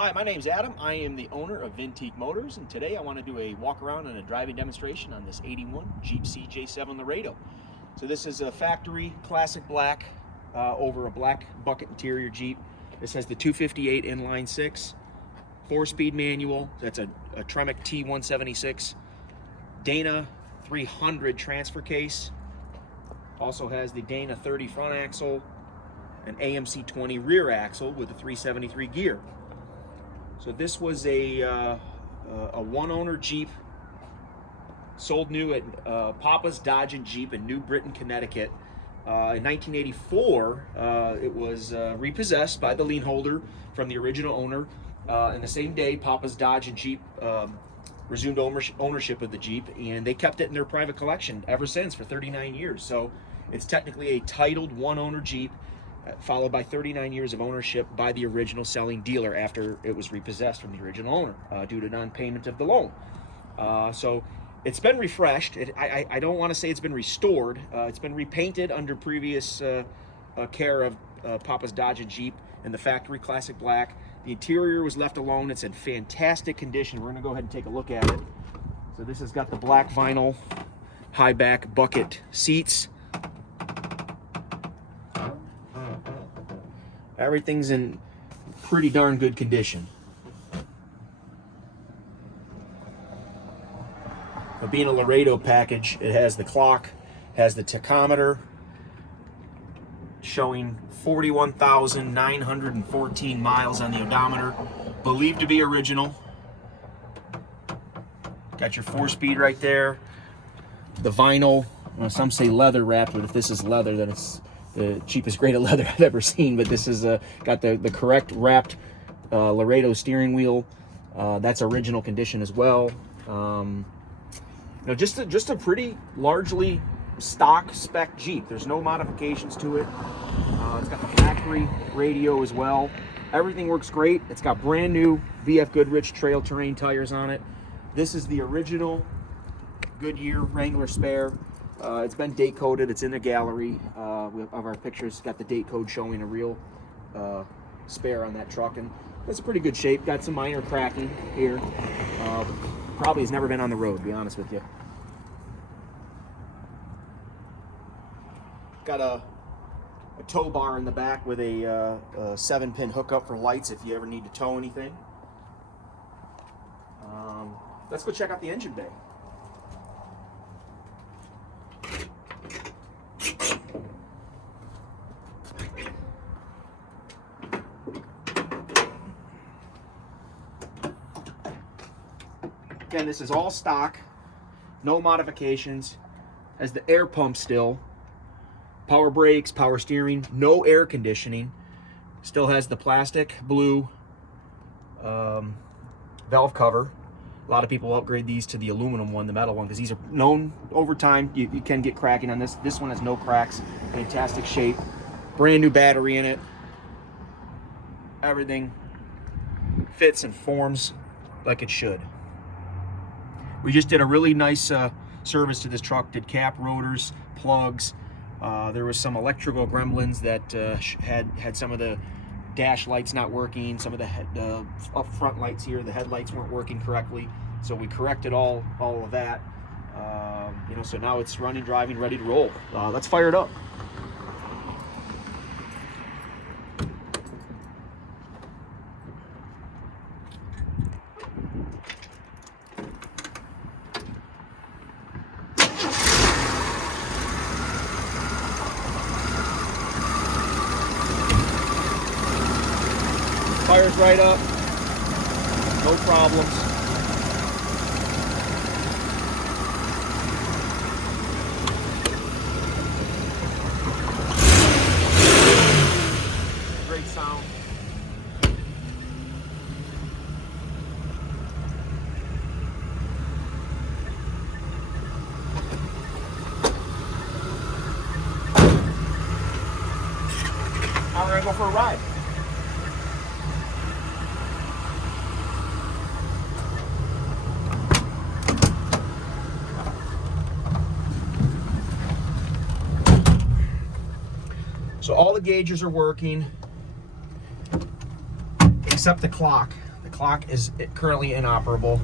Hi, my name's Adam. I am the owner of Vintique Motors, and today I want to do a walk around and a driving demonstration on this 81 Jeep CJ-7 Laredo. So this is a factory classic black over a black bucket interior Jeep. This has the 258 inline 6, 4-speed manual. That's a Tremec T176, Dana 300 transfer case. Also has the Dana 30 front axle, an AMC 20 rear axle with a 373 gear. So this was a one-owner Jeep, sold new at Papa's Dodge and Jeep in New Britain, Connecticut. In 1984, it was repossessed by the lien holder from the original owner. And the same day, Papa's Dodge and Jeep resumed ownership of the Jeep, and they kept it in their private collection ever since for 39 years. So it's technically a titled one-owner Jeep, followed by 39 years of ownership by the original selling dealer after it was repossessed from the original owner due to non-payment of the loan. So it's been refreshed. I don't want to say it's been restored. It's been repainted under previous care of Papa's Dodge and Jeep in the factory classic black. The interior was left alone. It's in fantastic condition. We're going to go ahead and take a look at it. So this has got the black vinyl high back bucket seats. Everything's in pretty darn good condition. But being a Laredo package, it has the clock, has the tachometer showing 41,914 miles on the odometer, believed to be original. Got your 4-speed right there. The vinyl, well, some say leather wrapped, but if this is leather, then it's the cheapest grade of leather I've ever seen. But this is got the correct wrapped Laredo steering wheel. That's original condition as well. You know, just a pretty largely stock spec Jeep. There's no modifications to it. It's got the factory radio as well. Everything works great. It's got brand new VF Goodrich trail terrain tires on it. This is the original Goodyear Wrangler spare. It's been date coded. It's in the gallery of our pictures. Got the date code showing a real spare on that truck, and that's a pretty good shape. Got some minor cracking here. Probably has never been on the road, to be honest with you. Got a tow bar in the back with a 7-pin hookup for lights if you ever need to tow anything. Let's go check out the engine bay. Again, this is all stock, no modifications. Has the air pump still, power brakes, power steering, no air conditioning. Still has the plastic blue valve cover. A lot of people upgrade these to the aluminum one, the metal one, because these are known over time. You can get cracking on this. This one has no cracks, fantastic shape. Brand new battery in it. Everything fits and forms like it should. We just did a really nice service to this truck. Did cap, rotors, plugs. There was some electrical gremlins that had some of the dash lights not working, some of the up front lights here, the headlights weren't working correctly. So we corrected all of that. You know, so now it's running, driving, ready to roll. Let's fire it up. Fires right up, no problems. Great sound. Now we're gonna go for a ride. So all the gauges are working except the clock. clock is currently inoperable.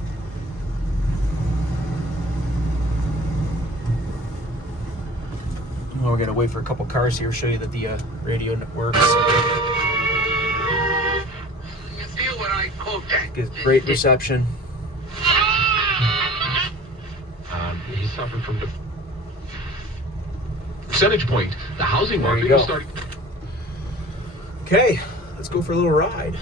Oh, we're gonna wait for a couple cars here, show you that the radio works. Gives great reception. He suffered from the percentage point. The housing market is starting. Okay, let's go for a little ride.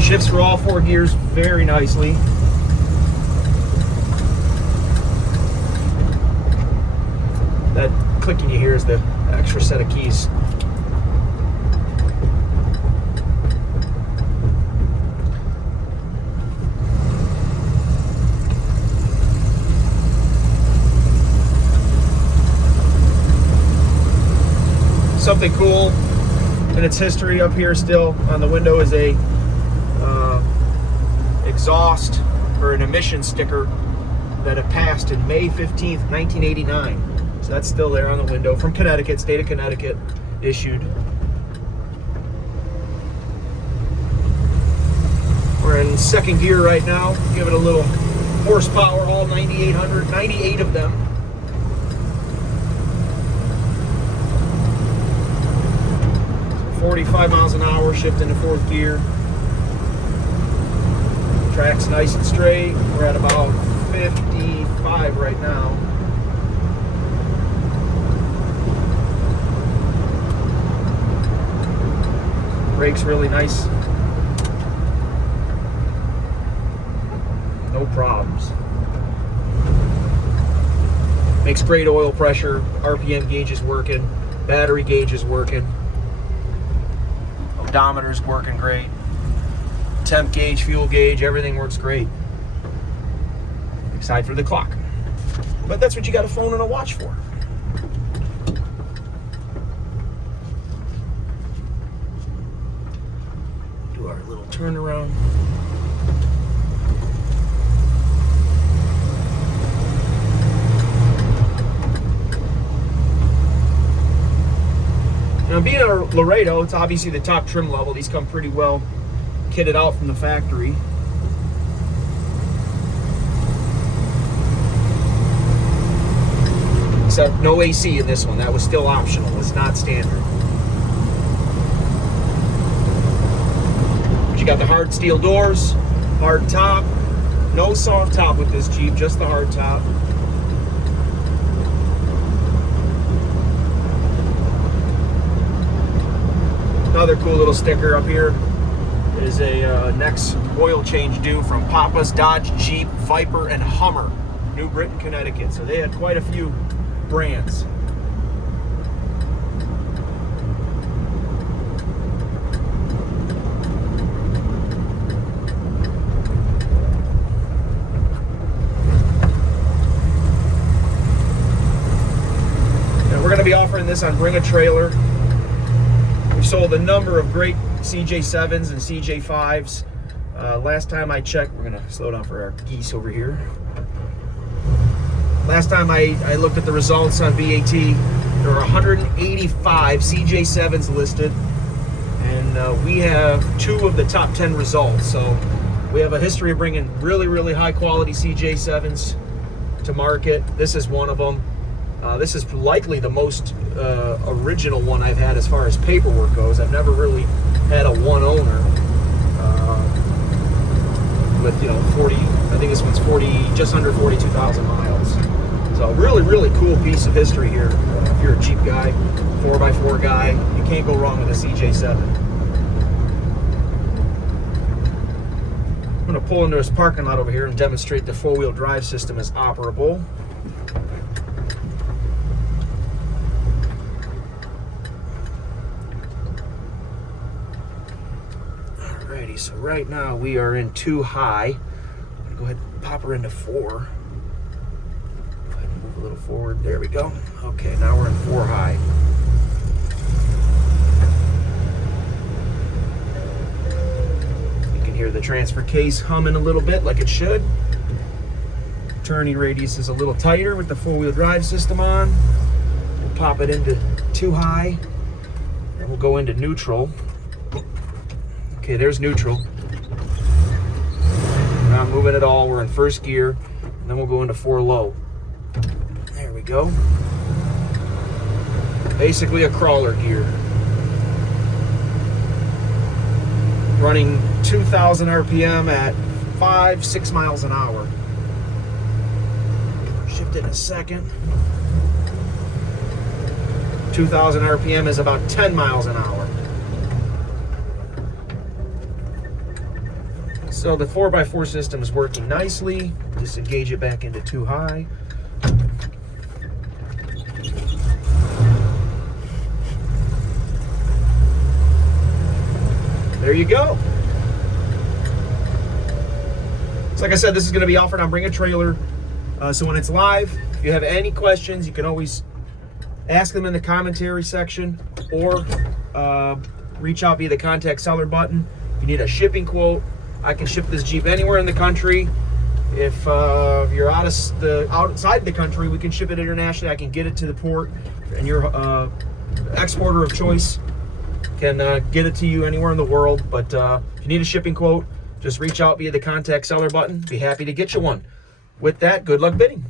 Shifts for all 4 gears very nicely. That clicking you hear is the extra set of keys. Something cool in its history up here still on the window is a exhaust or an emission sticker that it passed in May 15th, 1989. So that's still there on the window, from Connecticut, state of Connecticut issued. We're in second gear right now. Give it a little horsepower, all 9,800, 98 of them. So 45 miles an hour, shift into fourth gear. Track's nice and straight. We're at about 55 right now. Brakes really nice. No problems. Makes great oil pressure. RPM gauge is working. Battery gauge is working. Odometer's working great. Temp gauge, fuel gauge, everything works great. Except for the clock. But that's what you got a phone and a watch for. Do our little turnaround. Now, being a Laredo, it's obviously the top trim level. These come pretty well kitted out from the factory. Except no AC in this one. That was still optional. It's not standard. But you got the hard steel doors, hard top. No soft top with this Jeep, just the hard top. Another cool little sticker up here is a next oil change due from Papa's Dodge, Jeep, Viper, and Hummer, New Britain, Connecticut. So they had quite a few brands. And we're going to be offering this on Bring a Trailer. We've sold a number of great CJ-7s and CJ-5s. Last time I checked, we're going to slow down for our geese over here. Last time I looked at the results on VAT, there were 185 CJ-7s listed, and we have 2 of the top 10 results. So we have a history of bringing really, really high quality CJ-7s to market. This is one of them. This is likely the most original one I've had as far as paperwork goes. I've never really had a one owner with, you know, 40, I think this one's 40, just under 42,000 miles. So really, really cool piece of history here. If you're a Jeep guy, 4x4 guy, you can't go wrong with a CJ-7. I'm gonna pull into this parking lot over here and demonstrate the four-wheel drive system is operable. Alrighty, so right now we are in 2 high. I'm gonna go ahead and pop her into 4. Go ahead and move a little Go forward. There we go. Okay, now we're in 4 high. You can hear the transfer case humming a little bit like it should. Turning radius is a little tighter with the 4-wheel drive system on. We'll pop it into 2 high. And we'll go into neutral. Okay, there's neutral. We're not moving at all. We're in first gear. And then we'll go into 4 low. There we go. Basically a crawler gear. Running 2,000 RPM at 5-6 miles an hour. Shift it in a second. 2,000 RPM is about 10 miles an hour. So the 4x4 system is working nicely. Disengage it back into 2 high. There you go. So like I said, this is going to be offered on Bring a Trailer. So when it's live, if you have any questions, you can always ask them in the commentary section, or reach out via the contact seller button. If you need a shipping quote, I can ship this Jeep anywhere in the country. If you're outside the country, we can ship it internationally. I can get it to the port, and your exporter of choice can get it to you anywhere in the world. But if you need a shipping quote, just reach out via the contact seller button. Be happy to get you one. With that, good luck bidding.